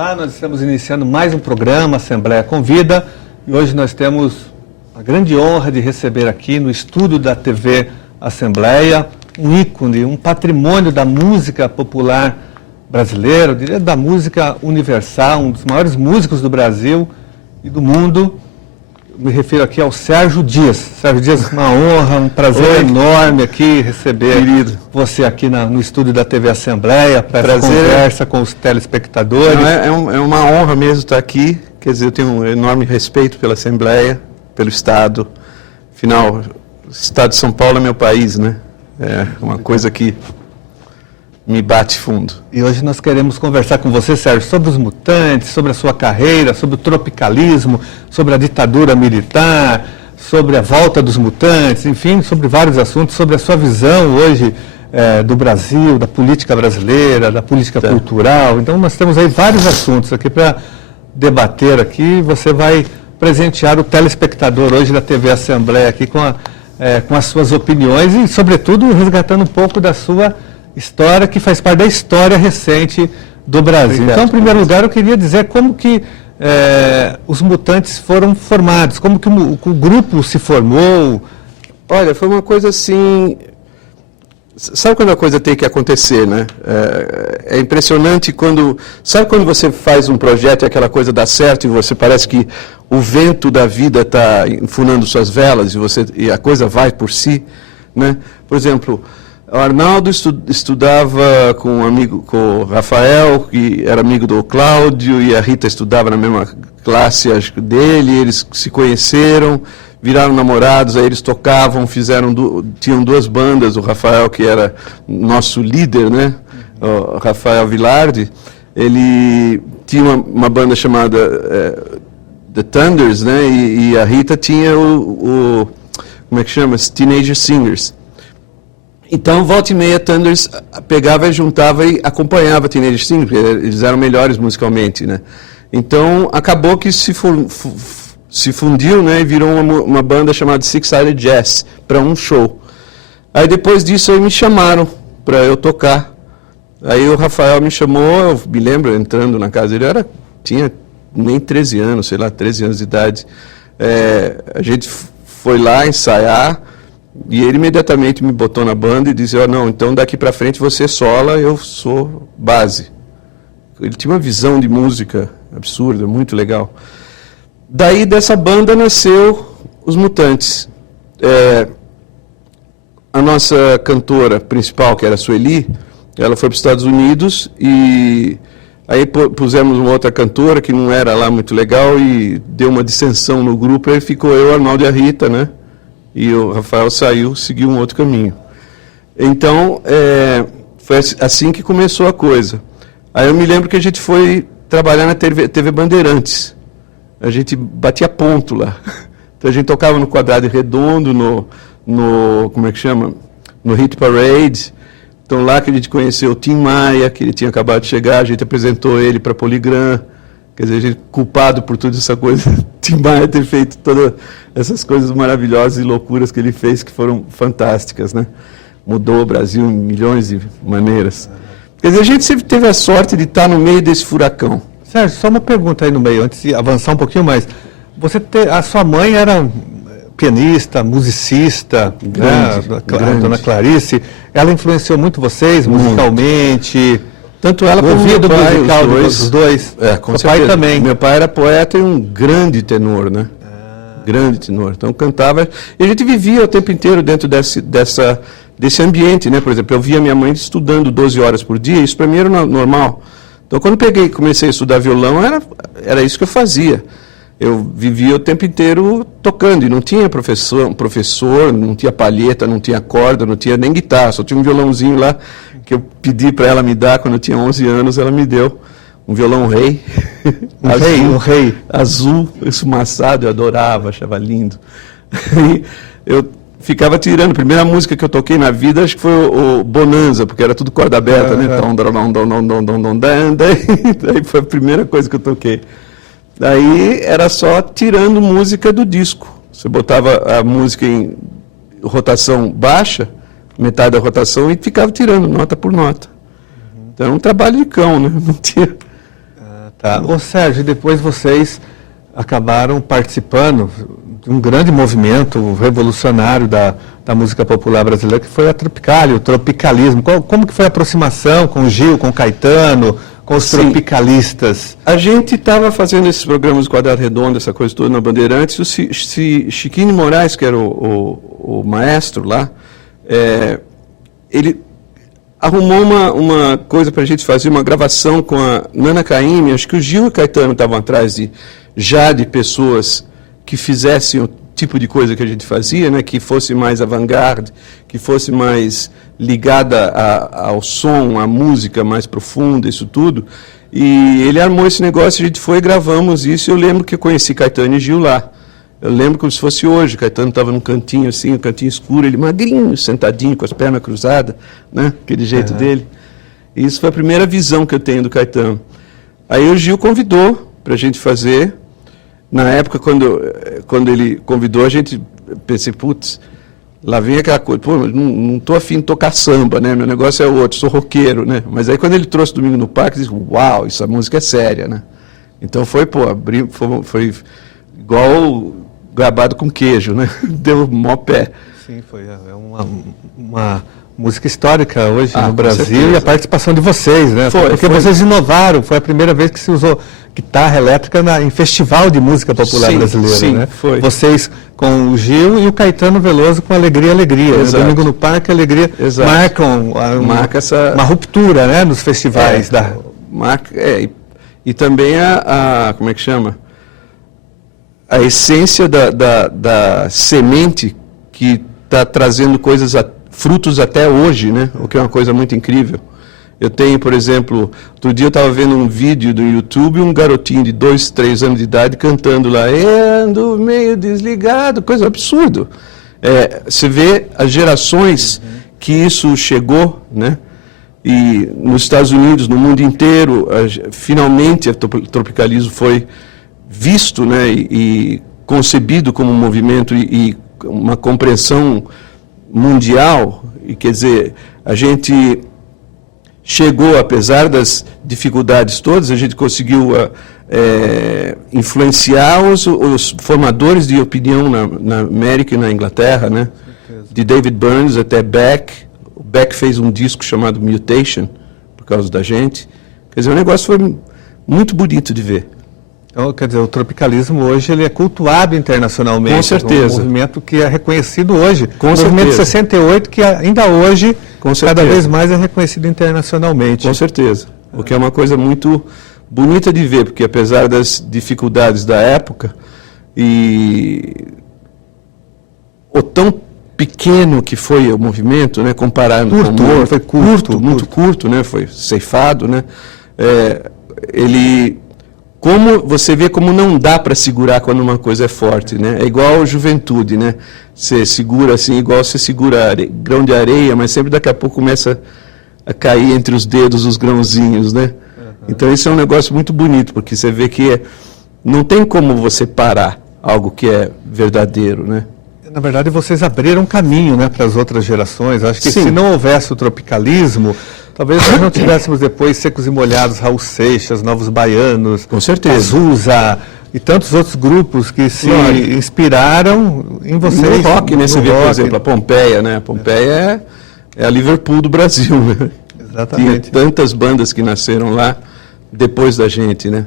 Olá, nós estamos iniciando mais um programa, Assembleia Convida, e hoje nós temos a grande honra de receber aqui no estúdio da TV Assembleia um ícone, um patrimônio da música popular brasileira, eu diria da música universal, um dos maiores músicos do Brasil e do mundo. Me refiro aqui ao Sérgio Dias. Sérgio Dias, uma honra, um prazer enorme aqui receber você aqui no estúdio da TV Assembleia para essa conversa com os telespectadores. É uma honra mesmo estar aqui, quer dizer, eu tenho um enorme respeito pela Assembleia, pelo Estado. Afinal, o Estado de São Paulo é meu país, né? É uma coisa que me bate fundo. E hoje nós queremos conversar com você, Sérgio, sobre os Mutantes, sobre a sua carreira, sobre o tropicalismo, sobre a ditadura militar, sobre a volta dos Mutantes, enfim, sobre vários assuntos, sobre a sua visão hoje do Brasil, da política brasileira, da política cultural. Então nós temos aí vários assuntos aqui para debater aqui. Você vai presentear o telespectador hoje da TV Assembleia aqui com as suas opiniões e, sobretudo, resgatando um pouco da sua história, que faz parte da história recente do Brasil. Obrigado. Então, em primeiro lugar, eu queria dizer como que os Mutantes foram formados, como que o grupo se formou. Olha, foi uma coisa assim... Sabe quando a coisa tem que acontecer, né? É impressionante quando... Sabe quando você faz um projeto e aquela coisa dá certo e você parece que o vento da vida está enfunando suas velas e a coisa vai por si, né? Por exemplo... O Arnaldo estudava com um amigo, com o Rafael, que era amigo do Cláudio, e a Rita estudava na mesma classe, acho que dele, eles se conheceram, viraram namorados, aí eles tocavam, tinham duas bandas, o Rafael, que era nosso líder, né, o Rafael Vilardi, ele tinha uma banda chamada The Thunders, né, e a Rita tinha como é que chama? Teenage Singers. Então, volta e meia, Thunders pegava e juntava e acompanhava Teenage Singers, porque eles eram melhores musicalmente, né? Então, acabou que se fundiu, né, e virou uma banda chamada Six Sided Jazz, para um show. Aí, depois disso, aí me chamaram para eu tocar. Aí o Rafael me chamou, eu me lembro, entrando na casa dele, tinha nem 13 anos, sei lá, 13 anos de idade. A gente foi lá ensaiar, e ele imediatamente me botou na banda e disse, não, então daqui para frente você sola, eu sou base. Ele tinha uma visão de música absurda, muito legal. Daí dessa banda nasceu os Mutantes. A nossa cantora principal, que era a Sueli, ela foi para os Estados Unidos e aí pusemos uma outra cantora que não era lá muito legal e deu uma dissensão no grupo, aí ficou eu, Arnaldo e a Rita, né? E o Rafael saiu, seguiu um outro caminho. Então, foi assim que começou a coisa. Aí eu me lembro que a gente foi trabalhar na TV Bandeirantes. A gente batia ponto lá. Então a gente tocava no Quadrado Redondo, no como é que chama? No Hit Parade. Então lá que a gente conheceu o Tim Maia, que ele tinha acabado de chegar, a gente apresentou ele para a Polygram. Quer dizer, a gente culpado por toda essa coisa, Tim Maia ter feito todas essas coisas maravilhosas e loucuras que ele fez, que foram fantásticas, né? Mudou o Brasil em milhões de maneiras. Quer dizer, a gente sempre teve a sorte de estar no meio desse furacão. Sérgio, só uma pergunta aí no meio, antes de avançar um pouquinho mais. A sua mãe era pianista, musicista, a dona Clarice, ela influenciou muito vocês musicalmente? Tanto ela como meu pai, musical dos dois. Com certeza. Pai também. Meu pai era poeta e um grande tenor, né? Grande tenor. Então cantava. E a gente vivia o tempo inteiro dentro desse ambiente, né? Por exemplo, eu via minha mãe estudando 12 horas por dia, isso para mim era normal. Então quando comecei a estudar violão, era isso que eu fazia. Eu vivia o tempo inteiro tocando, e não tinha professor, não tinha palheta, não tinha corda, não tinha nem guitarra, só tinha um violãozinho lá, que eu pedi para ela me dar quando eu tinha 11 anos, ela me deu um violão rei. Um rei. Azul, esfumaçado, eu adorava, achava lindo. E eu ficava tirando, a primeira música que eu toquei na vida, acho que foi o Bonanza, porque era tudo corda aberta, né? Daí foi a primeira coisa que eu toquei. Daí era só tirando música do disco. Você botava a música em rotação baixa, metade da rotação, e ficava tirando nota por nota. Então era um trabalho de cão, né? Não tinha... Tá. Ô Sérgio, depois vocês acabaram participando de um grande movimento revolucionário da música popular brasileira, que foi a Tropicália, o tropicalismo. Como que foi a aproximação com o Gil, com o Caetano, com os tropicalistas? A gente estava fazendo esses programas do Quadrado Redondo, essa coisa toda na Bandeirantes, o Chiquinho Moraes, que era o maestro lá, ele arrumou uma coisa para a gente fazer, uma gravação com a Nana Caymmi. Acho que o Gil e o Caetano estavam atrás de pessoas que fizessem o tipo de coisa que a gente fazia, né, que fosse mais avant-garde, que fosse mais ligada ao som, à música mais profunda, isso tudo. E ele armou esse negócio, a gente foi e gravamos isso. Eu lembro que eu conheci Caetano e Gil lá. Eu lembro como se fosse hoje. Caetano estava num cantinho assim, um cantinho escuro, ele magrinho, sentadinho, com as pernas cruzadas, né, aquele jeito dele. E isso foi a primeira visão que eu tenho do Caetano. Aí o Gil convidou para a gente fazer. Na época, quando ele convidou, a gente pensei, putz, lá vem aquela coisa, pô, não estou afim de tocar samba, né? Meu negócio é outro, sou roqueiro, né? Mas aí quando ele trouxe Domingo no Parque, eu disse, uau, essa música é séria, né? Então foi igual gabado com queijo, né? Deu mó pé. Sim, foi uma música histórica hoje no Brasil, e a participação de vocês, né? Porque vocês inovaram, foi a primeira vez que se usou guitarra elétrica em festival de música popular brasileira, sim, né? Foi. Vocês com o Gil e o Caetano Veloso com Alegria, Alegria. Né? Domingo no Parque, Alegria, marcam uma ruptura, né, nos festivais. E também como é que chama? A essência da semente que está trazendo frutos até hoje, né? O que é uma coisa muito incrível. Eu tenho, por exemplo, outro dia eu estava vendo um vídeo do YouTube, um garotinho de 2, 3 anos de idade cantando lá, ando meio desligado, coisa absurda. Você vê as gerações que isso chegou, né? E nos Estados Unidos, no mundo inteiro, finalmente o tropicalismo foi visto, né? E concebido como um movimento e uma compreensão mundial. E quer dizer, a gente chegou, apesar das dificuldades todas, a gente conseguiu influenciar os formadores de opinião na América e na Inglaterra, né? De David Burns até Beck. O Beck fez um disco chamado Mutation, por causa da gente. Quer dizer, o negócio foi muito bonito de ver. Então, quer dizer, o tropicalismo hoje ele é cultuado internacionalmente. Com certeza. Um movimento que é reconhecido hoje. Com certeza. Movimento 68 que ainda hoje, cada vez mais é reconhecido internacionalmente. Com certeza. O que é uma coisa muito bonita de ver, porque apesar das dificuldades da época e o tão pequeno que foi o movimento, né, comparado com o humor, foi muito curto, né, foi ceifado, né, como você vê como não dá para segurar quando uma coisa é forte, né? É igual a juventude, né? Você segura assim, igual você segura grão de areia, mas sempre daqui a pouco começa a cair entre os dedos os grãozinhos, né? Então isso é um negócio muito bonito, porque você vê que não tem como você parar algo que é verdadeiro, né? Na verdade, vocês abriram caminho, né, para as outras gerações. Acho que se não houvesse o tropicalismo, talvez nós não tivéssemos depois Secos e Molhados, Raul Seixas, Novos Baianos, com certeza, Azusa e tantos outros grupos que se inspiraram em vocês. No rock, né? Você vê, por exemplo, a Pompeia, né? A Pompeia é a Liverpool do Brasil, né? Exatamente. Tinha tantas bandas que nasceram lá depois da gente, né?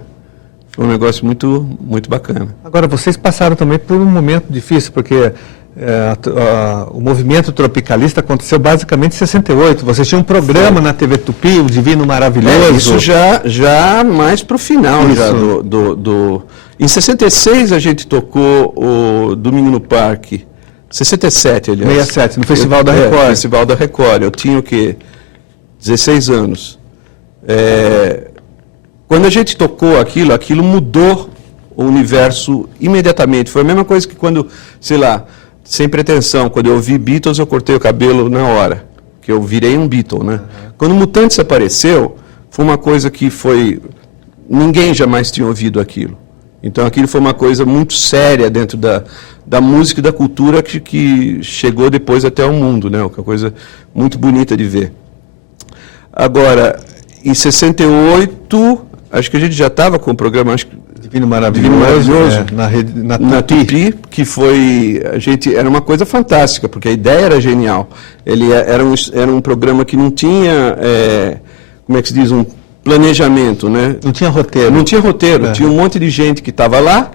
Foi um negócio muito, muito bacana. Agora, vocês passaram também por um momento difícil, porque o movimento tropicalista aconteceu basicamente em 68. Vocês tinham um programa na TV Tupi, o Divino Maravilhoso. Isso já mais para o final. Já Em 66 a gente tocou o Domingo no Parque. 67, aliás. 67, no Festival da Record. Festival da Record. Eu tinha o quê? 16 anos. Quando a gente tocou aquilo mudou o universo imediatamente. Foi a mesma coisa que quando, sei lá, sem pretensão, quando eu ouvi Beatles, eu cortei o cabelo na hora, que eu virei um Beatle, né? Quando Mutantes apareceu, foi uma coisa que ninguém jamais tinha ouvido aquilo. Então aquilo foi uma coisa muito séria dentro da música e da cultura que chegou depois até ao mundo, né? Uma coisa muito bonita de ver. Agora, em 68, acho que a gente já estava com o programa, acho que Divino Maravilhoso, na Tupi, que era uma coisa fantástica, porque a ideia era genial. Ele era um programa que não tinha, como é que se diz, um planejamento, né? Não tinha roteiro. Não tinha roteiro, tinha um monte de gente que estava lá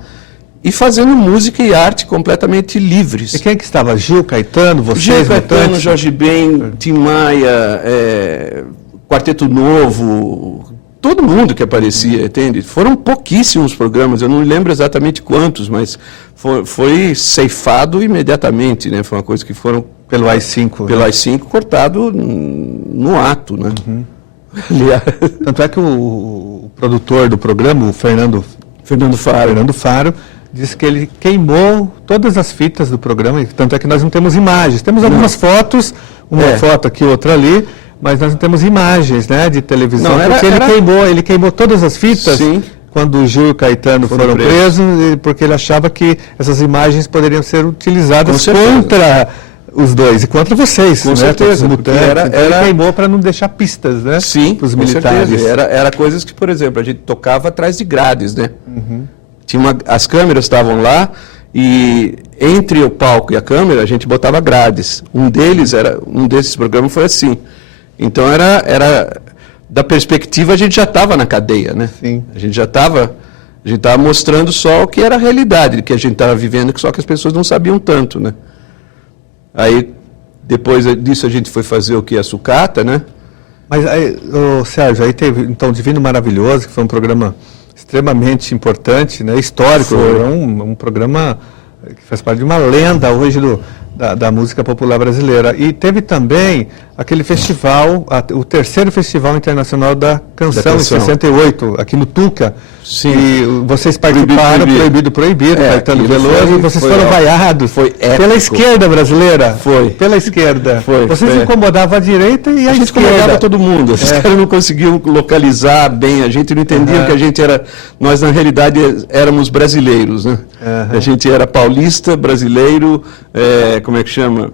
e fazendo música e arte completamente livres. E quem é que estava? Gil, Caetano, vocês, Gil, Caetano, Mutantes? Jorge Ben, Tim Maia, Quarteto Novo, todo mundo que aparecia, entende? Foram pouquíssimos programas, eu não lembro exatamente quantos, mas foi ceifado imediatamente, né? Foi uma coisa que foram... Pelo AI-5. Pelo AI-5, cortado no ato, né? Tanto é que o produtor do programa, o Fernando Faro, disse que ele queimou todas as fitas do programa, tanto é que nós não temos imagens. Temos algumas fotos, uma foto aqui, outra ali, mas nós não temos imagens, né, de televisão, porque ele queimou todas as fitas. Sim. Quando o Gil e o Caetano foram presos, porque ele achava que essas imagens poderiam ser utilizadas contra os dois e contra vocês. Com certeza. Ele queimou para não deixar pistas, né? Sim, para os militares. Certeza. Era coisas que, por exemplo, a gente tocava atrás de grades, né? As câmeras estavam lá e entre o palco e a câmera a gente botava grades. Um desses programas foi assim. Então da perspectiva a gente já estava na cadeia, né? Sim. A gente estava mostrando só o que era a realidade, que a gente estava vivendo, só que as pessoas não sabiam tanto, né? Aí, depois disso, a gente foi fazer o que? A sucata, né? Mas, Sérgio, aí teve, então, Divino Maravilhoso, que foi um programa extremamente importante, né? Histórico. Foi um programa que faz parte de uma lenda hoje da música popular brasileira. E teve também aquele festival, o terceiro Festival Internacional da Canção, em 68, aqui no Tuca. Sim. E vocês participaram, Proibido, Caetano Veloso, e vocês foram vaiados pela esquerda brasileira. Foi. Pela esquerda. Vocês foi. incomodavam a direita e a gente esquerda. incomodava todo mundo. Os caras não conseguiam localizar bem, a gente não entendia que a gente era... Nós, na realidade, éramos brasileiros, né? A gente era paulista, brasileiro, como é que chama?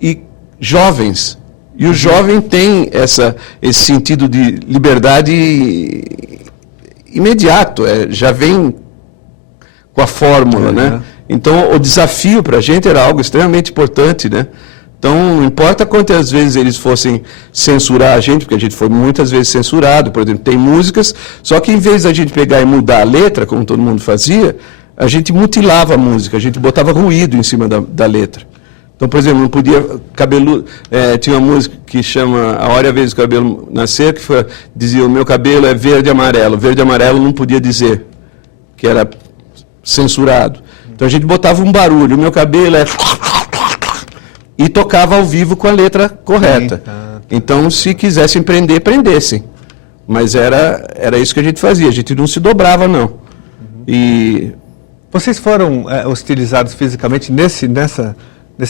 E jovens. E o jovem tem esse sentido de liberdade imediato, já vem com a fórmula, né? Então, o desafio para a gente era algo extremamente importante, né? Então, não importa quantas vezes eles fossem censurar a gente, porque a gente foi muitas vezes censurado, por exemplo, tem músicas, só que em vez da gente pegar e mudar a letra, como todo mundo fazia, a gente mutilava a música, a gente botava ruído em cima da letra. Então, por exemplo, não podia tinha uma música que chama A Hora e a Vez do Cabelo Nascer, que dizia o meu cabelo é verde e amarelo. Verde e amarelo não podia dizer, que era censurado. Então a gente botava um barulho, o meu cabelo é... E tocava ao vivo com a letra correta. Então, se quisessem prender, prendessem. Mas era isso que a gente fazia, a gente não se dobrava, não. E... Vocês foram hostilizados fisicamente nesse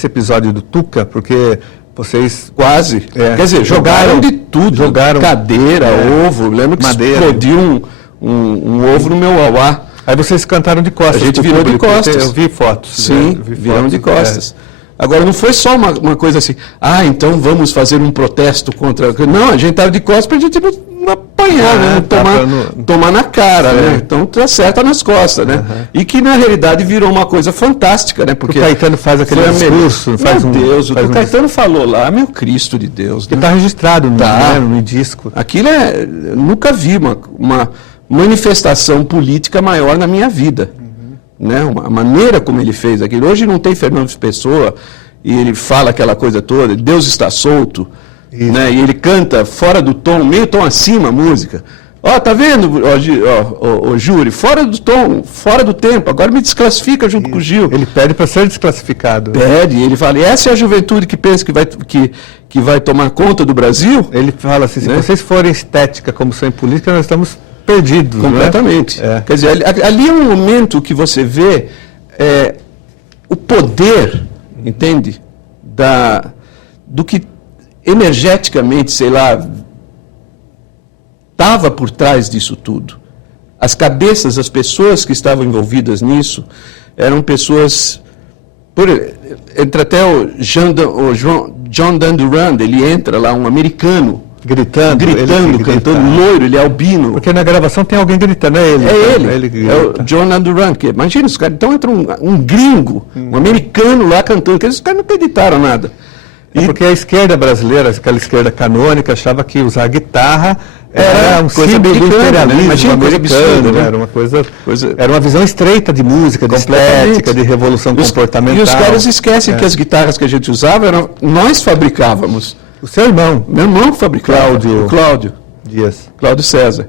episódio do Tuca, porque vocês... Quase. Quer dizer, jogaram de tudo. Jogaram cadeira, ovo. Lembro que explodiu um ovo no meu uauá. Aí vocês cantaram de costas. A gente virou de costas. Eu vi fotos. Sim, viramos de costas. Agora, não foi só uma coisa assim, então vamos fazer um protesto contra... Não, a gente estava de costas para a gente não apanhar, né? Não tomar na cara, né? Então, acerta nas costas, né? E que, na realidade, virou uma coisa fantástica, né? Porque o Caetano faz aquele discurso. Meu Deus, o que o Caetano falou lá, meu Cristo de Deus. Que está registrado no disco. Aquilo eu nunca vi uma manifestação política maior na minha vida. Né? A maneira como ele fez aquilo. Hoje não tem Fernando Pessoa e ele fala aquela coisa toda, Deus está solto, né? E ele canta fora do tom, meio tom acima a música. Tá vendo, Júri, fora do tom, fora do tempo, agora me desclassifica junto com o Gil. Ele pede para ser desclassificado. Pede, ele fala, e essa é a juventude que pensa que vai tomar conta do Brasil? Ele fala assim, se vocês forem estética como são em política, nós estamos perdidos. Completamente. Né? Quer dizer, ali é um momento que você vê o poder, entende? Do que energeticamente, sei lá, estava por trás disso tudo. As cabeças, as pessoas que estavam envolvidas nisso, eram pessoas... Entra até o John Dunn Durand, ele entra lá, um americano, Gritando, cantando, loiro, ele é albino. Porque na gravação tem alguém gritando, é ele. É ele, é o John Duran. Imagina, os caras, então entra um gringo, um americano lá cantando, que os caras não acreditaram nada. Porque a esquerda brasileira, aquela esquerda canônica, achava que usar guitarra era um coisa símbolo do imperialismo, né? Imagina, coisa absurda, né? Era uma era uma visão estreita de música, de estética, de revolução comportamental. E os caras esquecem que as guitarras que a gente usava, nós fabricávamos. O seu irmão. Meu irmão que fabricava. Cláudio Dias. Cláudio César.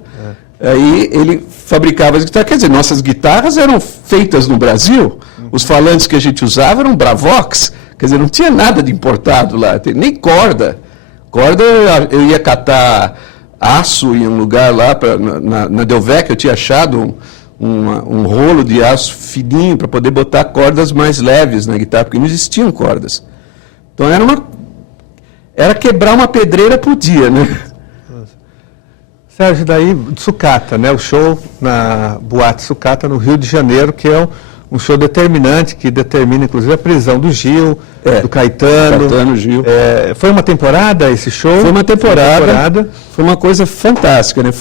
Aí ele fabricava as guitarras. Quer dizer, nossas guitarras eram feitas no Brasil. Os falantes que a gente usava eram Bravox. Quer dizer, não tinha nada de importado lá, nem corda. Corda, eu ia catar aço em um lugar lá, na Delvec, eu tinha achado um rolo de aço fininho para poder botar cordas mais leves na guitarra, porque não existiam cordas. Então era quebrar uma pedreira por dia, né? Sérgio, daí, Sucata, né? O show na Boate Sucata, no Rio de Janeiro, que é um show determinante, que determina, inclusive, a prisão do Gil, do Caetano. Caetano, Gil. Foi uma temporada esse show? Foi uma temporada. Foi uma coisa fantástica, né?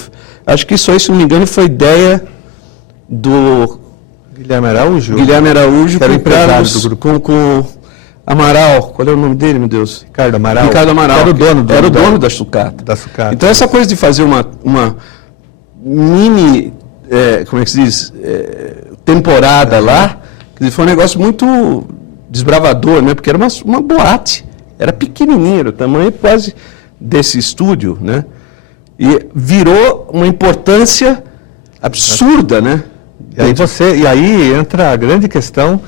Acho que isso aí, se não me engano, foi ideia do Guilherme Araújo. Que era o empresário do grupo. Com Amaral. Qual é o nome dele, meu Deus? Ricardo Amaral. Era o dono da Sucata. Então, essa coisa de fazer uma mini, como é que se diz? Temporada lá, quer dizer, foi um negócio muito desbravador, né? Porque era uma boate, era pequenininho, era o tamanho quase desse estúdio, né? E virou uma importância absurda, né? E aí entra a grande questão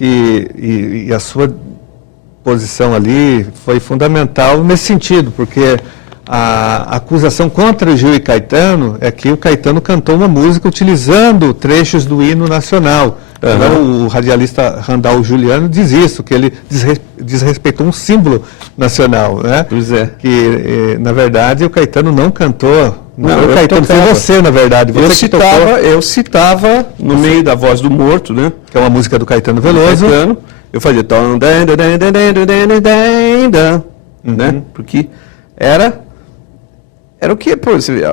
e a sua posição ali foi fundamental nesse sentido, porque a acusação contra Gil e Caetano é que o Caetano cantou uma música utilizando trechos do hino nacional. Então, o radialista Randall Juliano diz isso, que ele desrespeitou um símbolo nacional, né? Pois é. Que, na verdade, o Caetano não cantou. Não, o Caetano foi você, na verdade. Eu citava no meio da Voz do Morto, né? Que é uma música do Caetano Veloso. Eu fazia né? Porque era o que, pô, você vê,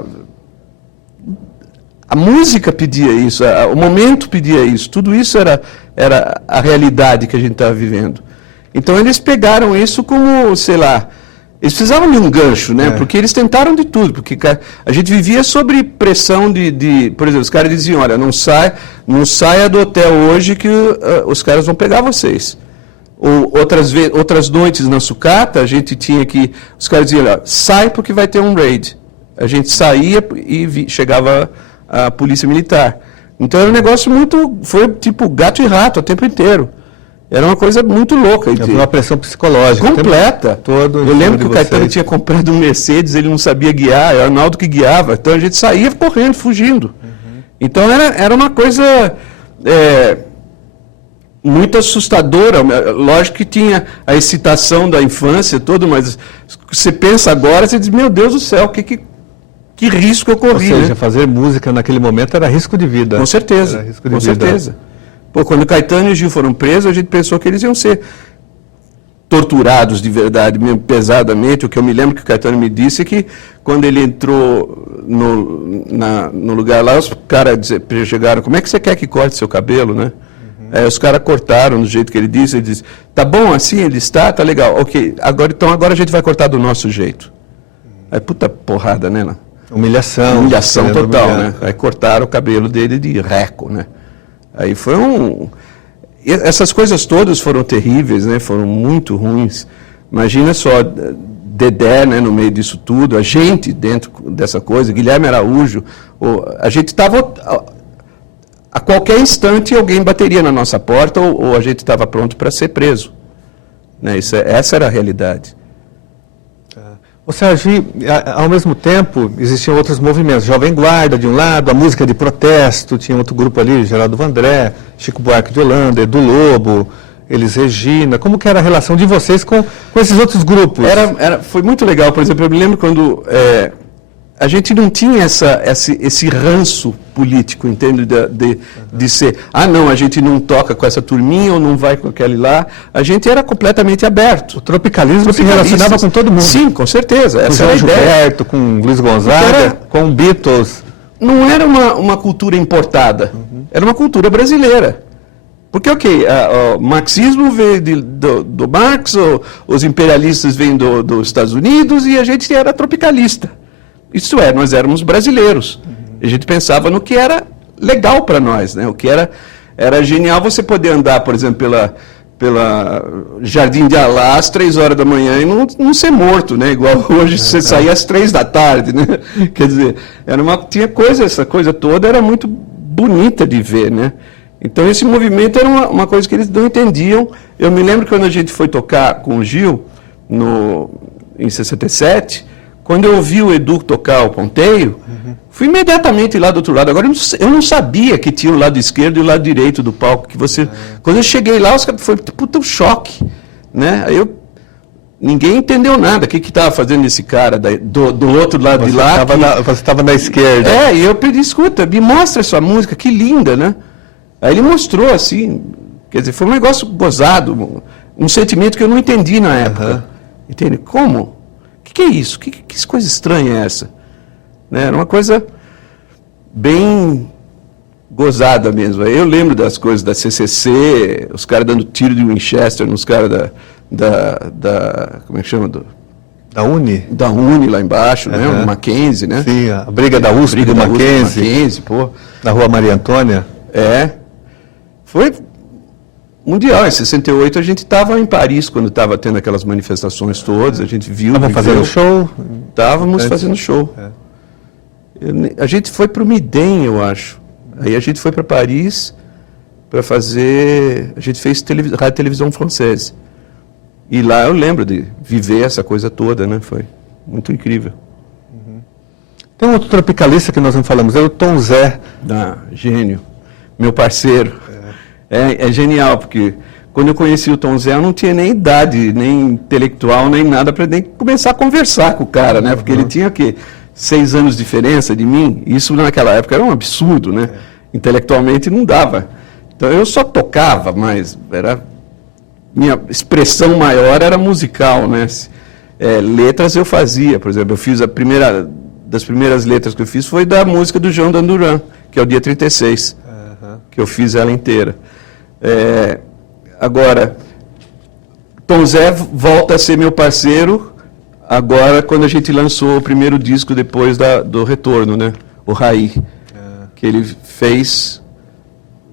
a música pedia isso, o momento pedia isso, tudo isso era a realidade que a gente estava vivendo. Então eles pegaram isso como, sei lá, eles precisavam de um gancho, né? Porque eles tentaram de tudo, porque a gente vivia sob pressão por exemplo, os caras diziam, olha, não saia do hotel hoje que os caras vão pegar vocês. Ou outras noites na Sucata, a gente tinha que... Os caras diziam, olha, sai porque vai ter um raid. A gente saía e chegava a polícia militar. Então era um negócio foi tipo gato e rato o tempo inteiro. Era uma coisa muito louca. Uma pressão psicológica. Completa. Eu lembro que o Caetano tinha comprado um Mercedes, ele não sabia guiar, era o Arnaldo que guiava. Então a gente saía correndo, fugindo. Então era uma coisa... muito assustadora. Lógico que tinha a excitação da infância, tudo, mas você pensa agora, você diz, meu Deus do céu, que risco eu corri. Ou seja, fazer música naquele momento era risco de vida. Com certeza, com certeza. Pô, quando Caetano e Gil foram presos, a gente pensou que eles iam ser torturados de verdade, mesmo pesadamente. O que eu me lembro que o Caetano me disse é que quando ele entrou no lugar lá, os caras chegaram, como é que você quer que corte seu cabelo, né? Aí os caras cortaram do jeito que ele disse tá bom assim, ele está, tá legal, ok, agora a gente vai cortar do nosso jeito. Aí puta porrada, né? Humilhação total, né? Aí cortaram o cabelo dele de reco, né? Aí foi essas coisas todas foram terríveis, né? Foram muito ruins. Imagina só, Dedé, né, no meio disso tudo, a gente dentro dessa coisa, Guilherme Araújo, a gente estava... A qualquer instante alguém bateria na nossa porta ou a gente estava pronto para ser preso. Né? Essa era a realidade. Ô Sérgio, ao mesmo tempo existiam outros movimentos. Jovem Guarda, de um lado, a música de protesto, tinha outro grupo ali, Geraldo Vandré, Chico Buarque de Holanda, Edu Lobo, Elis Regina. Como que era a relação de vocês com esses outros grupos? Foi muito legal. Por exemplo, eu me lembro quando a gente não tinha esse ranço político, entende? De ser, não, a gente não toca com essa turminha ou não vai com aquele lá. A gente era completamente aberto. O tropicalismo se relacionava com todo mundo. Sim, com certeza. Com João Gilberto, com Luiz Gonzaga, com Beatles. Não era uma cultura importada, era uma cultura brasileira. Porque, o marxismo veio do Marx, os imperialistas vêm dos Estados Unidos e a gente era tropicalista. Isso é, nós éramos brasileiros. A gente pensava no que era legal para nós, né? O que era genial você poder andar, por exemplo, pela Jardim de Alá às 3 horas da manhã e não ser morto, né? Igual hoje você sair às 3 da tarde, né? Quer dizer, tinha essa coisa toda era muito bonita de ver, né? Então esse movimento era uma coisa que eles não entendiam. Eu me lembro que quando a gente foi tocar com o Gil, em 67, quando eu ouvi o Edu tocar o ponteio, fui imediatamente lá do outro lado. Agora eu não sabia que tinha o lado esquerdo e o lado direito do palco. Quando eu cheguei lá, os caras foi puta um choque, né? Aí ninguém entendeu nada. O que estava fazendo esse cara do outro lado de lá? Você estava na esquerda. E eu pedi, escuta, me mostra essa música, que linda, né? Aí ele mostrou assim, quer dizer, foi um negócio gozado, um sentimento que eu não entendi na época. Entende? Como? O que é isso? Que coisa estranha é essa? Né? Era uma coisa bem gozada mesmo. Aí eu lembro das coisas da CCC, os caras dando tiro de Winchester nos caras como é que chama? Da Uni? Da Uni lá embaixo, né? O Mackenzie, né? Sim, a briga da USP do Mackenzie, pô. Na Rua Maria Antônia. Foi mundial. Em 68 a gente estava em Paris quando estava tendo aquelas manifestações todas. A gente viu. Estavam fazendo show? Estávamos fazendo show. A gente foi para o Midem, eu acho. Aí a gente foi para Paris para fazer. A gente fez rádio e televisão francesa. E lá eu lembro de viver essa coisa toda, né? Foi muito incrível. Tem um outro tropicalista que nós não falamos, é o Tom Zé. Gênio. Meu parceiro. É genial, porque quando eu conheci o Tom Zé, eu não tinha nem idade, nem intelectual, nem nada, para nem começar a conversar com o cara, né? Porque ele tinha, 6 anos de diferença de mim. Isso naquela época era um absurdo, né? Intelectualmente não dava. Então eu só tocava, mas minha expressão maior era musical, né? Letras eu fazia, por exemplo, eu fiz das primeiras letras que eu fiz foi da música do João Danduran, que é o Dia 36, que eu fiz ela inteira. Agora, Tom Zé volta a ser meu parceiro, agora quando a gente lançou o primeiro disco depois do retorno, né? O Raí, que ele fez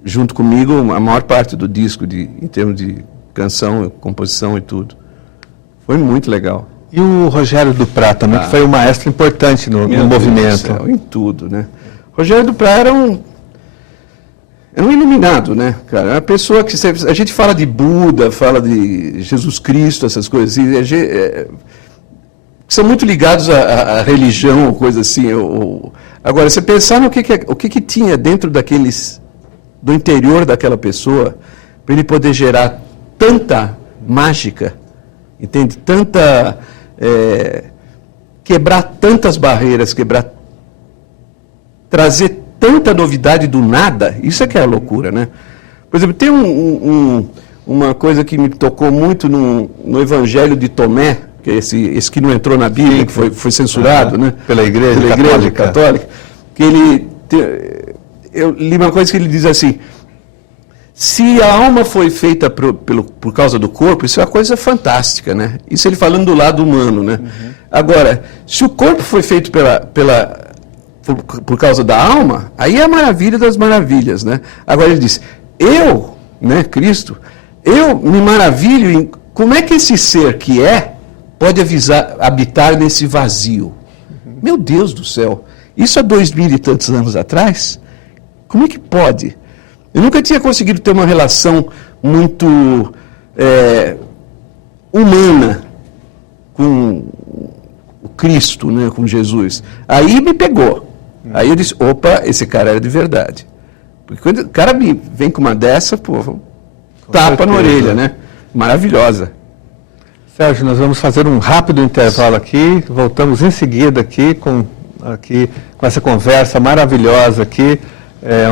junto comigo a maior parte do disco, em termos de canção, composição e tudo. Foi muito legal. E o Rogério Duprá também, que foi um maestro importante no movimento. Deus do céu, em tudo, né? Rogério Duprá era um iluminado, né, cara? É uma pessoa que... A gente fala de Buda, fala de Jesus Cristo, essas coisas assim, são muito ligados à religião, coisa assim. Agora, você pensar no que tinha dentro do interior daquela pessoa, para ele poder gerar tanta mágica, entende? Quebrar tantas barreiras, trazer tanta novidade do nada, isso é que é a loucura, né? Por exemplo, tem uma coisa que me tocou muito no Evangelho de Tomé, que é esse que não entrou na Bíblia, que foi censurado, né? Pela Igreja Católica. Que eu li uma coisa que ele diz assim: se a alma foi feita por causa do corpo, isso é uma coisa fantástica, né? Isso ele falando do lado humano, né? Agora, se o corpo foi feito por causa da alma, aí é a maravilha das maravilhas, né? Agora ele diz, né, Cristo, eu me maravilho em como é que esse ser que pode habitar nesse vazio. Meu Deus do céu, isso há 2000 e tantos anos atrás, como é que pode? Eu nunca tinha conseguido ter uma relação muito humana com o Cristo, né, com Jesus. Aí me pegou. Aí eu disse, opa, esse cara era de verdade. Porque quando o cara me vem com uma dessa, tapa na orelha, né? Maravilhosa. Sérgio, nós vamos fazer um rápido intervalo aqui, voltamos em seguida aqui com aqui com essa conversa maravilhosa aqui,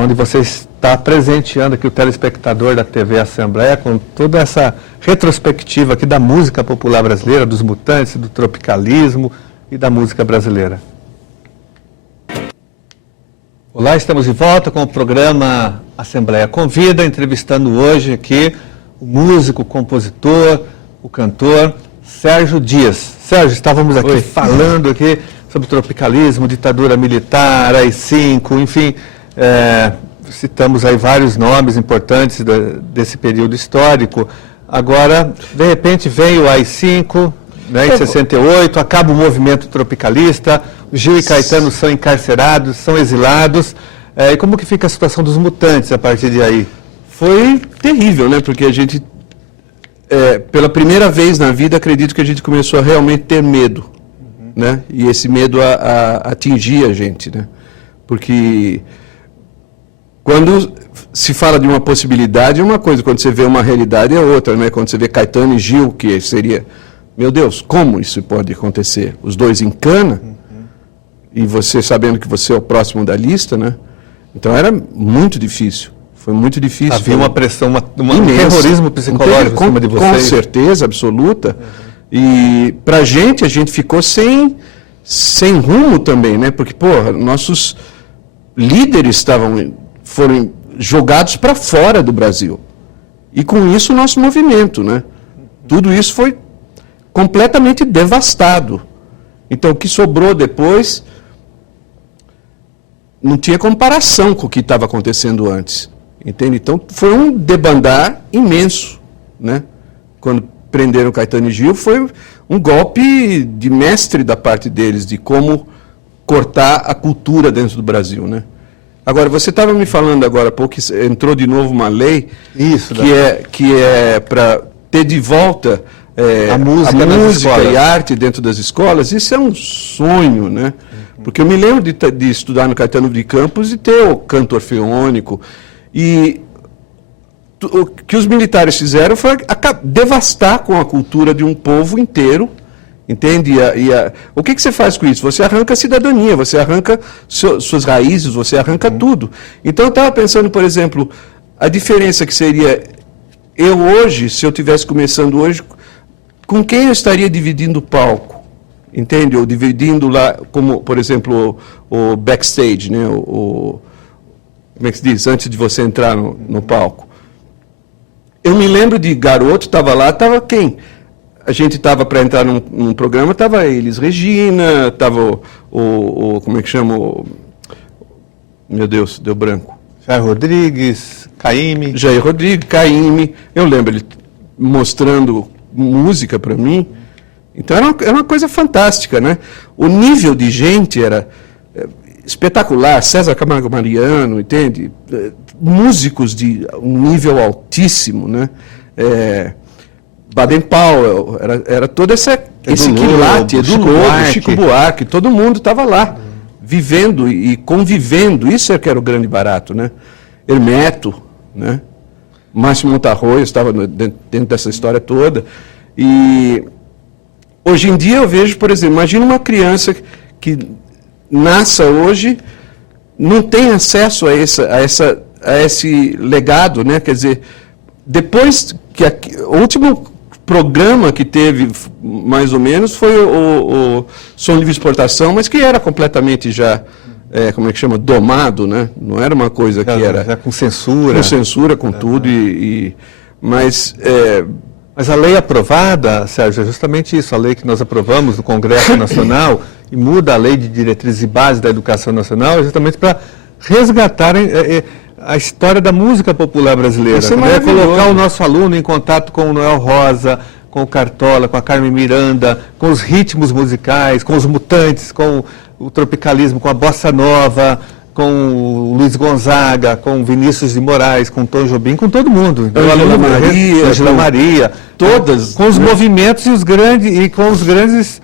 onde você está presenteando aqui o telespectador da TV Assembleia com toda essa retrospectiva aqui da música popular brasileira, dos Mutantes, do tropicalismo e da música brasileira. Olá, estamos de volta com o programa Assembleia Convida, entrevistando hoje aqui o músico, o compositor, o cantor Sérgio Dias. Sérgio, estávamos aqui falando aqui sobre tropicalismo, ditadura militar, AI-5, enfim, citamos aí vários nomes importantes desse período histórico. Agora, de repente, vem o AI-5, né, em 68, acaba o movimento tropicalista, o Gil e Caetano são encarcerados, são exilados. E como que fica a situação dos Mutantes a partir de aí? Foi terrível, né? Porque a gente, pela primeira vez na vida, acredito que a gente começou a realmente ter medo, né? E esse medo atingia a gente, né? Porque quando se fala de uma possibilidade é uma coisa, quando você vê uma realidade é outra, né? Quando você vê Caetano e Gil, que seria, meu Deus, como isso pode acontecer? Os dois em cana, e você sabendo que você é o próximo da lista, né? Então era muito difícil. Foi muito difícil. Havia uma pressão, um terrorismo psicológico em cima de vocês. Com certeza, absoluta. E pra gente, a gente ficou sem rumo também, né? Porque, porra, nossos líderes foram jogados para fora do Brasil. E com isso o nosso movimento, né? Tudo isso foi completamente devastado. Então o que sobrou depois não tinha comparação com o que estava acontecendo antes, entende? Então foi um debandar imenso, né? Quando prenderam Caetano e Gil, foi um golpe de mestre da parte deles, de como cortar a cultura dentro do Brasil, né? Agora, você estava me falando agora há pouco que entrou de novo uma lei que é para ter de volta a música e a arte dentro das escolas. Isso é um sonho, né? Porque eu me lembro de estudar no Caetano de Campos e ter o canto orfeônico. E o que os militares fizeram foi devastar com a cultura de um povo inteiro, entende? O que você faz com isso? Você arranca a cidadania, você arranca suas raízes, você arranca tudo. Então eu estava pensando, por exemplo, a diferença que seria eu hoje, se eu estivesse começando hoje, com quem eu estaria dividindo o palco? Entende? Ou dividindo lá, como, por exemplo, o backstage, né? Como é que se diz? Antes de você entrar no palco. Eu me lembro de garoto, estava lá, estava quem? A gente estava para entrar num programa, estava Elis Regina, estava como é que chama? Meu Deus, deu branco. Jair Rodrigues, Caymmi. Jair Rodrigues, Caymmi. Eu lembro ele mostrando música para mim. Então era uma coisa fantástica, né? O nível de gente era espetacular. César Camargo Mariano, entende? Músicos de um nível altíssimo, né? Baden Powell, era todo esse quilate, Edu Lobo, Chico Buarque, todo mundo estava lá, vivendo e convivendo. Isso é que era o grande barato, né? Hermeto, né? Márcio Montarroio estava dentro dessa história toda. E hoje em dia eu vejo, por exemplo, imagina uma criança que nasça hoje, não tem acesso a esse legado, né? Quer dizer, depois que o último programa que teve, mais ou menos, foi o Som Livre Exportação, mas que era completamente já, como é que chama, domado, né? Não era uma coisa que era... Já com censura. Com censura, com tudo, mas a lei aprovada, Sérgio, é justamente isso, a lei que nós aprovamos no Congresso Nacional e muda a lei de diretrizes e bases da educação nacional, é justamente para resgatar a história da música popular brasileira. Isso é né? Colocar o nosso aluno em contato com o Noel Rosa, com o Cartola, com a Carmen Miranda, com os ritmos musicais, com os Mutantes, com o tropicalismo, com a bossa nova, com o Luiz Gonzaga, com o Vinícius de Moraes, com o Tom Jobim, com todo mundo. Angela Maria, todas. Com os movimentos e com as grandes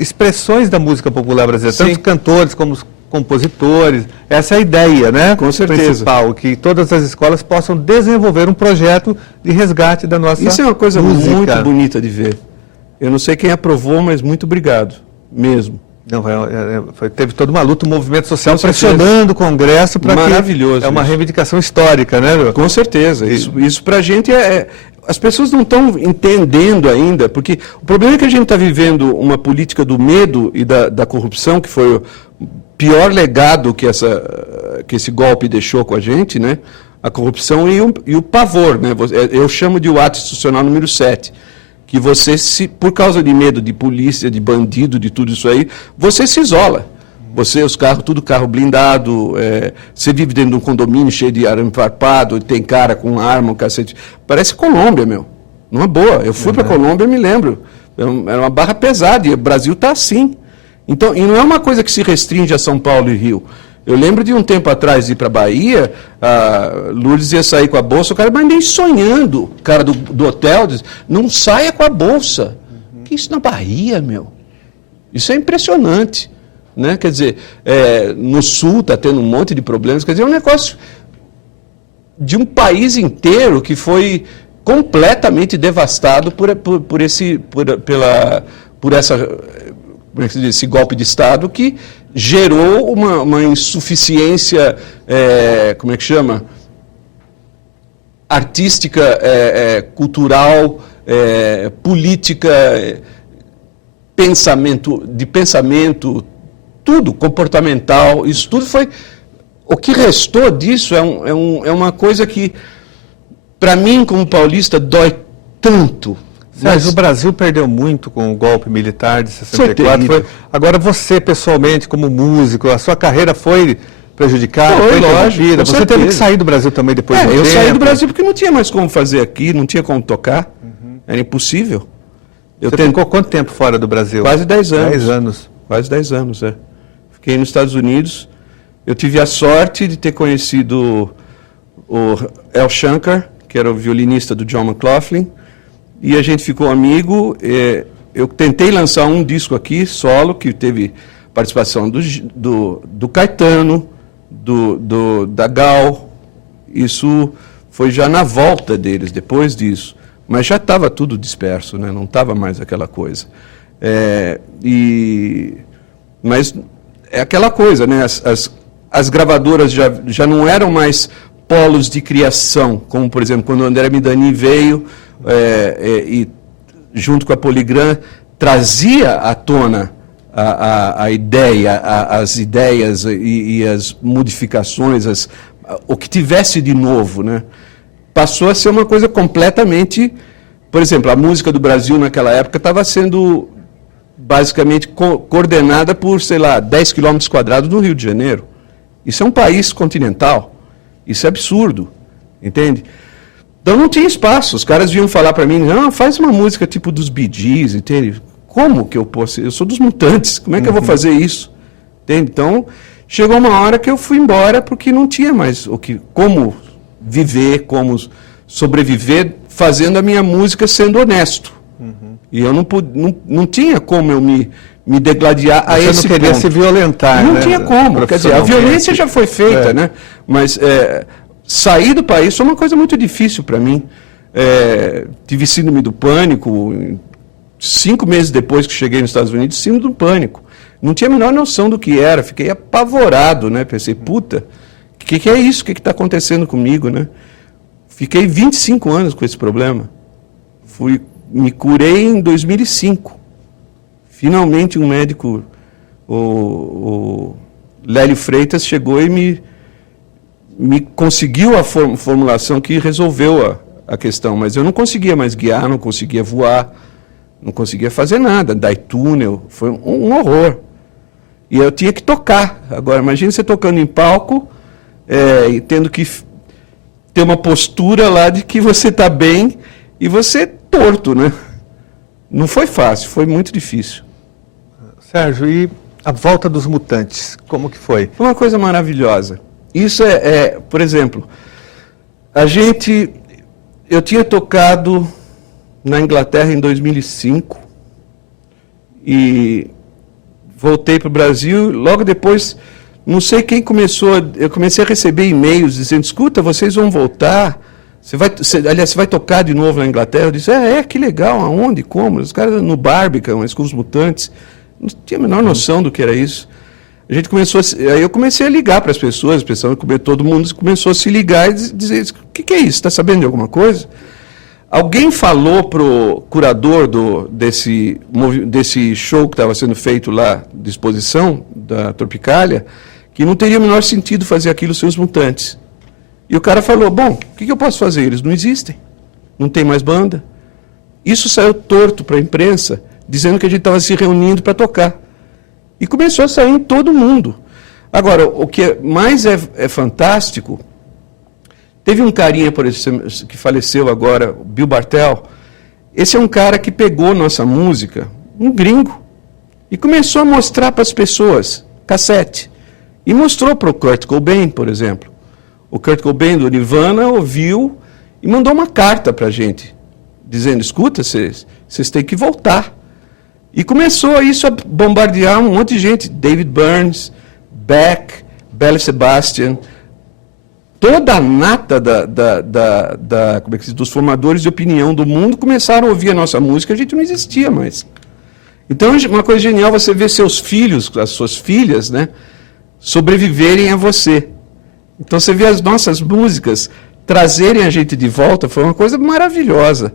expressões da música popular brasileira, tanto os cantores como os compositores. Essa é a ideia, né? Com certeza. Principal, que todas as escolas possam desenvolver um projeto de resgate da nossa música. Isso é uma coisa muito bonita de ver. Eu não sei quem aprovou, mas muito obrigado, mesmo. Não, teve toda uma luta, um movimento social pressionando o Congresso para que... Maravilhoso. É uma reivindicação histórica, né? Com certeza. Isso para a gente as pessoas não estão entendendo ainda, porque o problema é que a gente está vivendo uma política do medo e da corrupção, que foi o pior legado que esse golpe deixou com a gente, né? A corrupção e o pavor, né? Eu chamo de o ato institucional número 7. Que você, por causa de medo de polícia, de bandido, de tudo isso aí, você se isola. Os carros, tudo carro blindado, você vive dentro de um condomínio cheio de arame farpado, tem cara com arma, um cacete. Parece Colômbia, meu. Numa boa. Eu fui para Colômbia e me lembro. Era uma barra pesada, e o Brasil está assim. Então, e não é uma coisa que se restringe a São Paulo e Rio. Eu lembro de um tempo atrás de ir para a Bahia, a Lourdes ia sair com a bolsa, o cara, mas nem sonhando, o cara do hotel diz, não saia com a bolsa. Que isso na Bahia, meu? Isso é impressionante, né? Quer dizer, no Sul está tendo um monte de problemas, quer dizer, é um negócio de um país inteiro que foi completamente devastado por esse golpe de Estado que gerou uma insuficiência, como é que chama? Artística, cultural, política, pensamento, tudo, comportamental, isso tudo foi... O que restou disso é uma coisa que, para mim, como paulista, dói tanto. Sérgio, o Brasil perdeu muito com o golpe militar de 64. Agora você, pessoalmente, como músico, a sua carreira foi prejudicada, foi interrompida. Você teve que sair do Brasil também depois do tempo. Eu saí do Brasil porque não tinha mais como fazer aqui, não tinha como tocar. Era impossível. Você ficou quanto tempo fora do Brasil? Quase 10 anos. 10 anos. Quase 10 anos, Fiquei nos Estados Unidos. Eu tive a sorte de ter conhecido o Al Shankar, que era o violinista do John McLaughlin. E a gente ficou amigo. Eu tentei lançar um disco aqui, solo, que teve participação do Caetano, da Gal. Isso foi já na volta deles, depois disso. Mas já estava tudo disperso, né? Não estava mais aquela coisa. Mas é aquela coisa, né? As gravadoras já não eram mais polos de criação, como, por exemplo, quando o André Midani veio... e junto com a Polygram trazia à tona a ideia, as ideias e as modificações, o que tivesse de novo, né? Passou a ser uma coisa completamente... Por exemplo, a música do Brasil naquela época estava sendo basicamente coordenada por, 10 quilômetros quadrados do Rio de Janeiro. Isso é um país continental. Isso é absurdo, entende? Então não tinha espaço, os caras vinham falar para mim, não, faz uma música tipo dos Bee Gees, entende? Como que eu posso? Eu sou dos Mutantes, como é que eu vou fazer isso? Entende? Então, chegou uma hora que eu fui embora porque não tinha mais como viver, como sobreviver fazendo a minha música sendo honesto. E eu não tinha como eu me degladiar a esse ponto. Você não queria se violentar, Não tinha como, quer dizer, a violência já foi feita, né? Mas... sair do país foi uma coisa muito difícil para mim. Tive síndrome do pânico, 5 meses depois que cheguei nos Estados Unidos, síndrome do pânico. Não tinha a menor noção do que era, fiquei apavorado, né? Pensei, puta, o que é isso? O que está acontecendo comigo, né? Fiquei 25 anos com esse problema. Me curei em 2005. Finalmente um médico, o Lélio Freitas, chegou e me conseguiu a formulação que resolveu a questão, mas eu não conseguia mais guiar, não conseguia voar, não conseguia fazer nada, dar túnel, foi um horror. E eu tinha que tocar. Agora, imagine você tocando em palco e tendo que ter uma postura lá de que você está bem e você é torto, né? Não foi fácil, foi muito difícil. Sérgio, e a volta dos Mutantes, como que foi? Foi uma coisa maravilhosa. Isso por exemplo, eu tinha tocado na Inglaterra em 2005 e voltei para o Brasil. Logo depois, não sei quem eu comecei a receber e-mails dizendo, escuta, vocês vão voltar, você vai tocar de novo na Inglaterra? Eu disse, que legal, aonde, como? Os caras no Barbican, mas com os Mutantes. Não tinha a menor noção do que era isso. A gente começou aí eu comecei a ligar para as pessoas, todo mundo começou a se ligar e dizer, o que é isso? Está sabendo de alguma coisa? Alguém falou para o curador desse show que estava sendo feito lá, de exposição da Tropicália, que não teria o menor sentido fazer aquilo sem os Mutantes. E o cara falou, bom, o que eu posso fazer? Eles não existem, não tem mais banda. Isso saiu torto para a imprensa, dizendo que a gente estava se reunindo para tocar. E começou a sair em todo mundo. Agora, o que mais é fantástico, teve um carinha, por exemplo, que faleceu agora, o Bill Bartel. Esse é um cara que pegou nossa música, um gringo, e começou a mostrar para as pessoas, cassete. E mostrou para o Kurt Cobain, por exemplo. O Kurt Cobain do Nirvana ouviu e mandou uma carta para a gente, dizendo, escuta, vocês têm que voltar. E começou isso a bombardear um monte de gente, David Burns, Beck, Belle Sebastian, toda a nata como é que se diz, dos formadores de opinião do mundo começaram a ouvir a nossa música, a gente não existia mais. Então, uma coisa genial você ver seus filhos, as suas filhas, né, sobreviverem a você. Então, você vê as nossas músicas trazerem a gente de volta, foi uma coisa maravilhosa.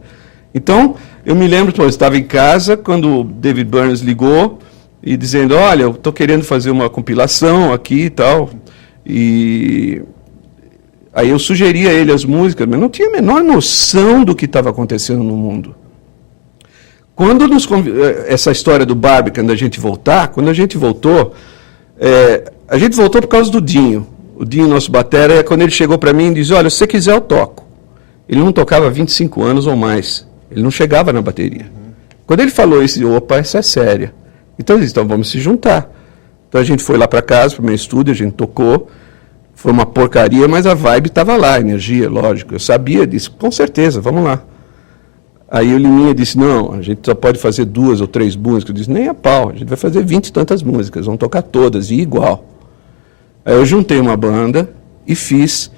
Então, eu me lembro, eu estava em casa, quando o David Burns ligou, e dizendo, olha, eu estou querendo fazer uma compilação aqui e tal, e aí eu sugeri a ele as músicas, mas não tinha a menor noção do que estava acontecendo no mundo. Quando essa história do Barbican, da gente voltar, quando a gente voltou por causa do Dinho. O Dinho, nosso batera, quando ele chegou para mim e disse, olha, se você quiser eu toco. Ele não tocava há 25 anos ou mais. Ele não chegava na bateria. Quando ele falou isso, opa, isso é séria. Então ele disse, então vamos se juntar. Então a gente foi lá para casa, para o meu estúdio, a gente tocou. Foi uma porcaria, mas a vibe estava lá, a energia, lógico. Eu sabia disso, com certeza, vamos lá. Aí o Liminha disse, não, a gente só pode fazer 2 ou 3 músicas. Eu disse, nem a pau, a gente vai fazer 20 e tantas músicas, vamos tocar todas, e igual. Aí eu juntei uma banda e fiz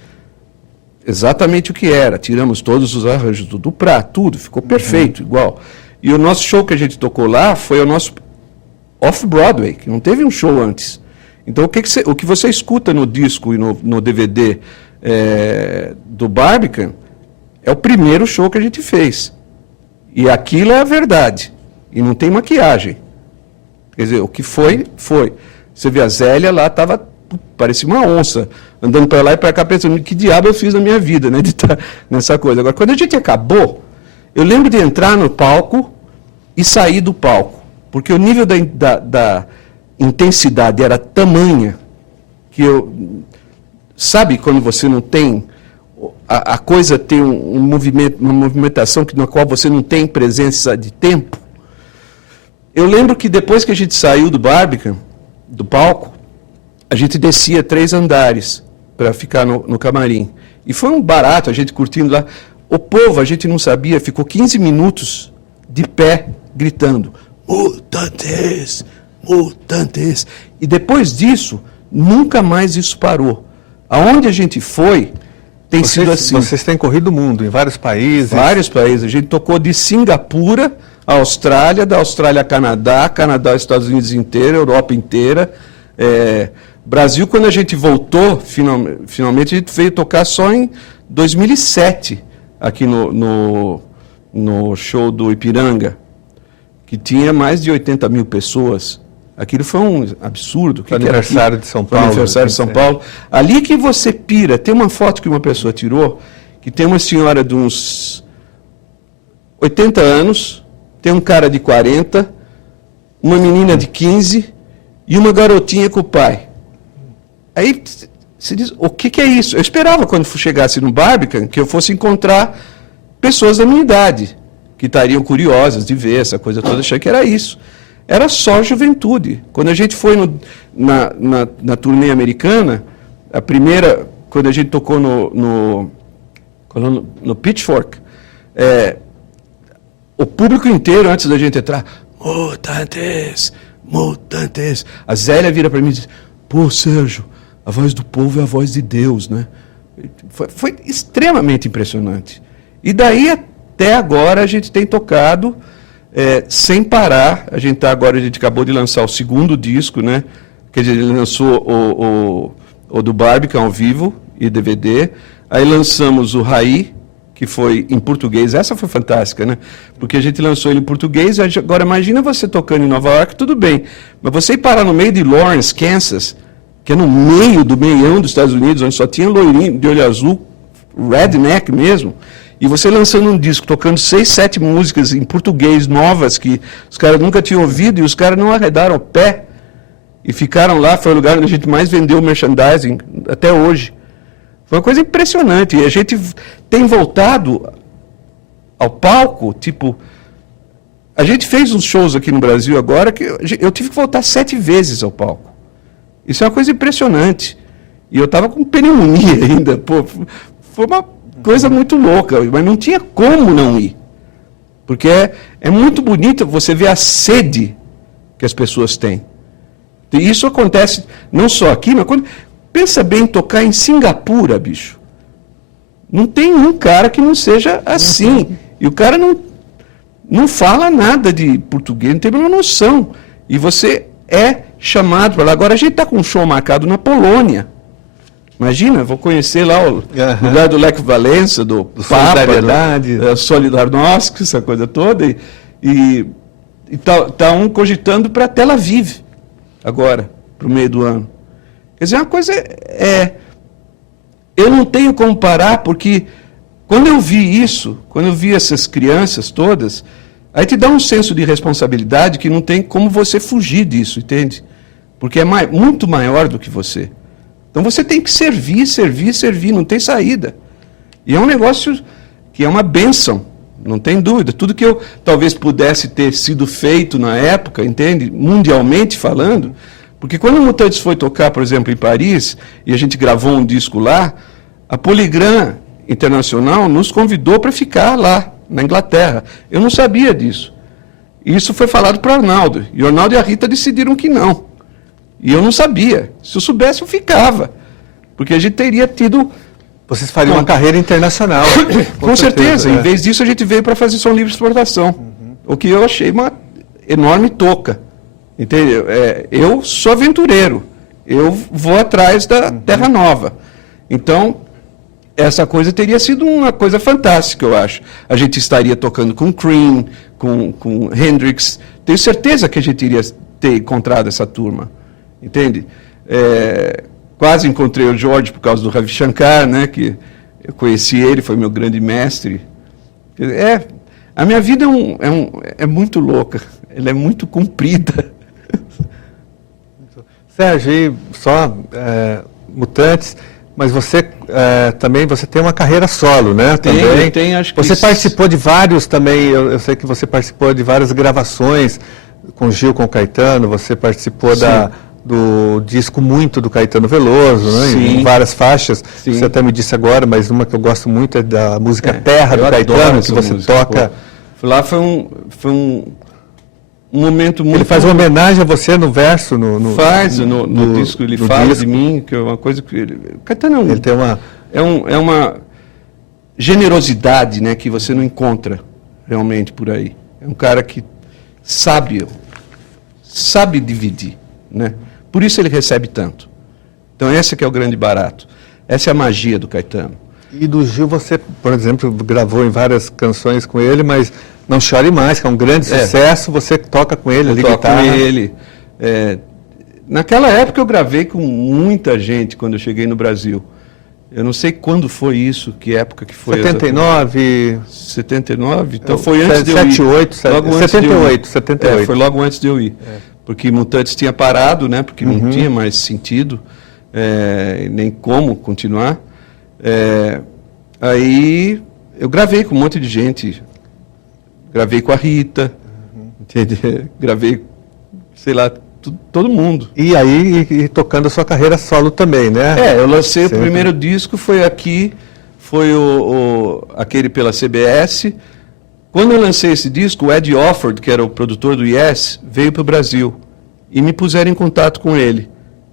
exatamente o que era. Tiramos todos os arranjos do Duprá, tudo, ficou perfeito, igual. E o nosso show que a gente tocou lá foi o nosso off-Broadway, que não teve um show antes. Então, o que você escuta no disco e no DVD do Barbican é o primeiro show que a gente fez. E aquilo é a verdade. E não tem maquiagem. Quer dizer, o que foi, foi. Você vê a Zélia lá, parecia uma onça, andando para lá e para cá, pensando, que diabo eu fiz na minha vida, né, de estar nessa coisa. Agora, quando a gente acabou, eu lembro de entrar no palco e sair do palco. Porque o nível da intensidade era tamanha que eu... Sabe quando você não tem... A coisa tem um movimento, uma movimentação na qual você não tem presença de tempo? Eu lembro que depois que a gente saiu do Barbican, do palco, a gente descia 3 andares para ficar no camarim. E foi um barato, a gente curtindo lá. O povo, a gente não sabia, ficou 15 minutos de pé, gritando, mutantes, mutantes. E depois disso, nunca mais isso parou. Aonde a gente foi, tem sido assim. Vocês têm corrido o mundo, em vários países? Vários países. A gente tocou de Singapura à Austrália, da Austrália a Canadá, Canadá, Estados Unidos inteira, Europa inteira. Brasil, quando a gente voltou, finalmente a gente veio tocar só em 2007, aqui no show do Ipiranga, que tinha mais de 80 mil pessoas. Aquilo foi um absurdo. O aniversário de São Paulo. Aniversário de São Paulo. Ali que você pira. Tem uma foto que uma pessoa tirou, que tem uma senhora de uns 80 anos, tem um cara de 40, uma menina de 15 e uma garotinha com o pai. Aí você diz, o que é isso? Eu esperava, quando chegasse no Barbican, que eu fosse encontrar pessoas da minha idade, que estariam curiosas de ver essa coisa toda, achei que era isso. Era só juventude. Quando a gente foi na turnê americana, a primeira, quando a gente tocou no Pitchfork, o público inteiro, antes da gente entrar, mutantes, mutantes. A Zélia vira para mim e diz, pô, Sérgio, a voz do povo é a voz de Deus, né? Foi extremamente impressionante. E daí, até agora, a gente tem tocado sem parar. A gente acabou de lançar o segundo disco, né? Quer dizer, ele lançou o do Barbican ao vivo e DVD. Aí lançamos o Raí, que foi em português. Essa foi fantástica, né? Porque a gente lançou ele em português. Agora, imagina você tocando em Nova York, tudo bem. Mas você ir parar no meio de Lawrence, Kansas, que é no meio do meião dos Estados Unidos, onde só tinha loirinho de olho azul, redneck mesmo, e você lançando um disco, tocando 6, 7 músicas em português novas, que os caras nunca tinham ouvido, e os caras não arredaram o pé, e ficaram lá. Foi o lugar onde a gente mais vendeu merchandising até hoje. Foi uma coisa impressionante. E a gente tem voltado ao palco, tipo... A gente fez uns shows aqui no Brasil agora que eu tive que voltar 7 vezes ao palco. Isso é uma coisa impressionante. E eu estava com pneumonia ainda. Pô, foi uma coisa muito louca, mas não tinha como não ir. Porque é muito bonito você ver a sede que as pessoas têm. E isso acontece não só aqui, mas pensa bem em tocar em Singapura, bicho. Não tem um cara que não seja assim. E o cara não fala nada de português, não tem a menor noção. E você é chamado para lá. Agora a gente está com um show marcado na Polônia. Imagina, vou conhecer lá o lugar do Lech Walesa, do Papa, do Solidarnosc, essa coisa toda. E tá um cogitando para Tel Aviv, agora, para o meio do ano. Quer dizer, uma coisa eu não tenho como parar, porque quando eu vi isso, quando eu vi essas crianças todas, aí te dá um senso de responsabilidade que não tem como você fugir disso, entende? Porque é muito maior do que você. Então você tem que servir, não tem saída. E é um negócio que é uma bênção, não tem dúvida. Tudo que eu talvez pudesse ter sido feito na época, entende? Mundialmente falando, porque quando o Mutantes foi tocar, por exemplo, em Paris, e a gente gravou um disco lá, a Polygram Internacional nos convidou para ficar lá, na Inglaterra. Eu não sabia disso. Isso foi falado para o Arnaldo. E o Arnaldo e a Rita decidiram que não. E eu não sabia. Se eu soubesse, eu ficava. Porque a gente teria tido... Vocês fariam uma carreira internacional. Com certeza. Em vez disso, a gente veio para fazer som livre de exportação. O que eu achei uma enorme toca. Entendeu? Eu sou aventureiro. Eu vou atrás da Terra Nova. Então, essa coisa teria sido uma coisa fantástica, eu acho. A gente estaria tocando com Cream, com Hendrix. Tenho certeza que a gente iria ter encontrado essa turma. Entende? Quase encontrei o George por causa do Ravi Shankar, né? Que eu conheci ele, foi meu grande mestre. A minha vida é muito louca, ela é muito comprida. Sérgio, e só Mutantes, mas você também tem uma carreira solo, né? Tem, acho que você participou de vários também, eu sei que você participou de várias gravações com Gil, com Caetano, você participou do disco muito do Caetano Veloso, né? Em várias faixas. Sim. Você até me disse agora, mas uma que eu gosto muito é da música Terra do Caetano, que você toca. Pô. Lá foi um momento muito... Ele faz uma homenagem a você no verso, no disco, ele fala disco de mim, que é uma coisa que... O Caetano ele tem uma... É uma generosidade, né, que você não encontra realmente por aí. É um cara que sabe dividir, né? Por isso ele recebe tanto. Então esse que é o grande barato. Essa é a magia do Caetano. E do Gil você, por exemplo, gravou em várias canções com ele, mas Não Chore Mais, que é um grande sucesso, você toca com ele, eu toco com ele. Naquela época eu gravei com muita gente quando eu cheguei no Brasil. Eu não sei quando foi isso, que época que foi. 79? 79? Então foi antes de eu ir. 78. Foi logo antes de eu ir. Porque Mutantes tinha parado, né? Porque não tinha mais sentido, nem como continuar. Aí eu gravei com um monte de gente. Gravei com a Rita, gravei, sei lá, todo mundo. E aí, tocando a sua carreira solo também, né? Eu lancei o primeiro disco, foi aqui, foi aquele pela CBS. Quando eu lancei esse disco, o Ed Offord, que era o produtor do Yes, veio para o Brasil. E me puseram em contato com ele,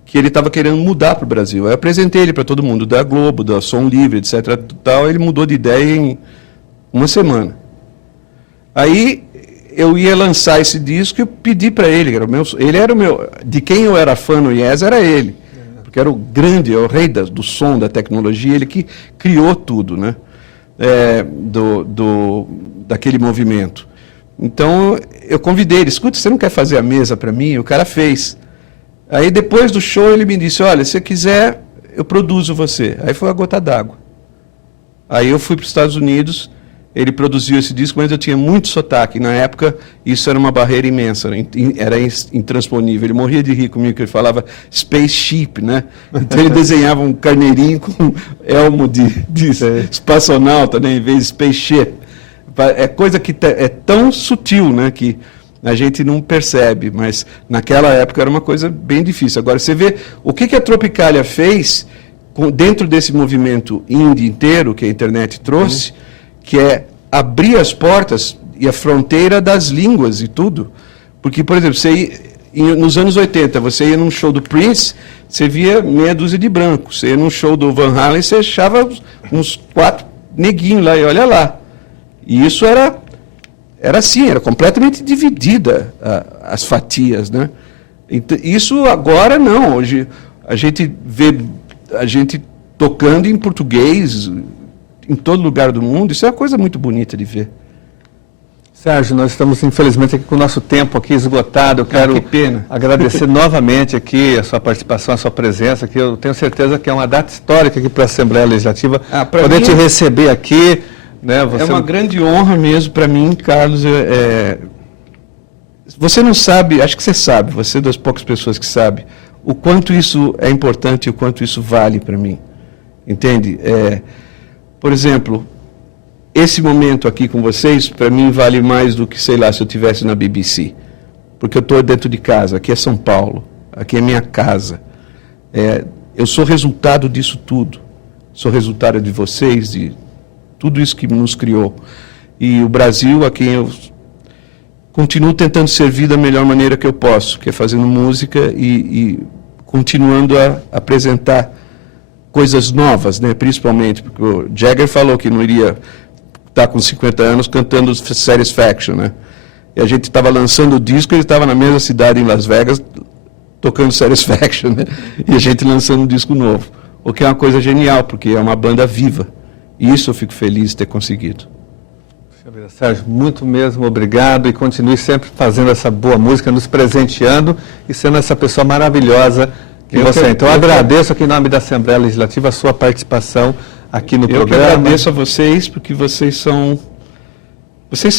que ele estava querendo mudar para o Brasil. Eu apresentei ele para todo mundo, da Globo, da Som Livre, etc. Tal. Ele mudou de ideia em uma semana. Aí eu ia lançar esse disco e eu pedi para ele, ele era o meu, de quem eu era fã no Yes era ele, porque era o rei do som, da tecnologia, ele que criou tudo, né? Daquele movimento. Então eu convidei ele, escuta, você não quer fazer a mesa para mim? O cara fez. Aí depois do show ele me disse, olha, se você quiser, eu produzo você. Aí foi a gota d'água. Aí eu fui para os Estados Unidos, ele produziu esse disco, mas eu tinha muito sotaque. Na época, isso era uma barreira imensa, era intransponível. Ele morria de rir comigo, que ele falava spaceship, né? Então ele desenhava um carneirinho com elmo de espaçonauta, né? Em vez de spaceship. É coisa que é tão sutil, né? Que a gente não percebe, mas naquela época era uma coisa bem difícil. Agora, você vê o que a Tropicália fez dentro desse movimento indie inteiro que a internet trouxe, que é abrir as portas e a fronteira das línguas e tudo. Porque, por exemplo, nos anos 80, você ia num show do Prince, você via meia dúzia de brancos. Você ia num show do Van Halen, você achava uns 4 neguinhos lá, e olha lá. E isso era assim, era completamente dividida as fatias, né? Então, isso agora não. Hoje a gente vê a gente tocando em português em todo lugar do mundo. Isso é uma coisa muito bonita de ver. Sérgio, nós estamos infelizmente aqui com o nosso tempo aqui esgotado. Eu quero agradecer novamente aqui a sua participação, a sua presença, que eu tenho certeza que é uma data histórica aqui para a Assembleia Legislativa. Poder te receber aqui, né? É uma grande honra mesmo para mim, Carlos. Você não sabe, acho que você sabe, você é das poucas pessoas que sabe o quanto isso é importante e o quanto isso vale para mim. Entende? Por exemplo, esse momento aqui com vocês, para mim, vale mais do que, sei lá, se eu estivesse na BBC. Porque eu estou dentro de casa, aqui é São Paulo, aqui é minha casa. Eu sou resultado disso tudo. Sou resultado de vocês, de tudo isso que nos criou. E o Brasil, a quem eu continuo tentando servir da melhor maneira que eu posso, que é fazendo música e continuando a apresentar coisas novas, né? Principalmente, porque o Jagger falou que não iria estar com 50 anos cantando Satisfaction, né? E a gente estava lançando o disco, ele estava na mesma cidade em Las Vegas, tocando Satisfaction, né? E a gente lançando um disco novo. O que é uma coisa genial, porque é uma banda viva. E isso eu fico feliz de ter conseguido. Sérgio, muito mesmo obrigado e continue sempre fazendo essa boa música, nos presenteando e sendo essa pessoa maravilhosa que você é. Então, eu agradeço aqui em nome da Assembleia Legislativa a sua participação aqui no programa. Eu agradeço a vocês, porque vocês são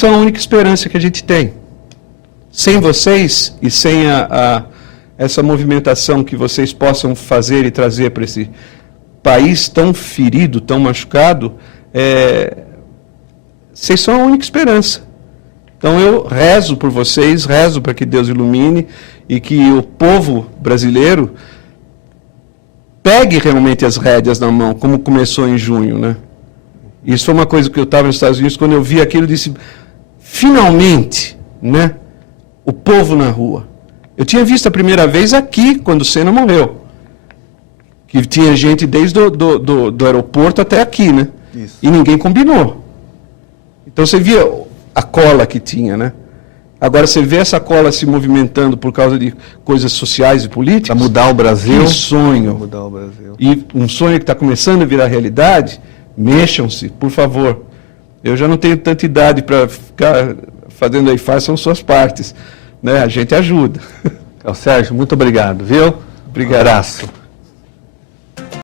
a única esperança que a gente tem. Sem vocês e sem essa movimentação que vocês possam fazer e trazer para esse país tão ferido, tão machucado, vocês são a única esperança. Então eu rezo por vocês, rezo para que Deus ilumine e que o povo brasileiro pegue realmente as rédeas na mão, como começou em junho, né? Isso foi uma coisa que eu estava nos Estados Unidos, quando eu vi aquilo, eu disse, finalmente, né? O povo na rua. Eu tinha visto a primeira vez aqui, quando o Senna morreu. Que tinha gente desde do aeroporto até aqui, né? Isso. E ninguém combinou. Então você via a cola que tinha, né? Agora você vê essa cola se movimentando por causa de coisas sociais e políticas. Para mudar o Brasil. Que sonho. Mudar o Brasil. E um sonho que está começando a virar realidade, mexam-se, por favor. Eu já não tenho tanta idade para ficar fazendo aí, façam suas partes. Né? A gente ajuda. Sérgio, muito obrigado, viu? Obrigado. Um abraço.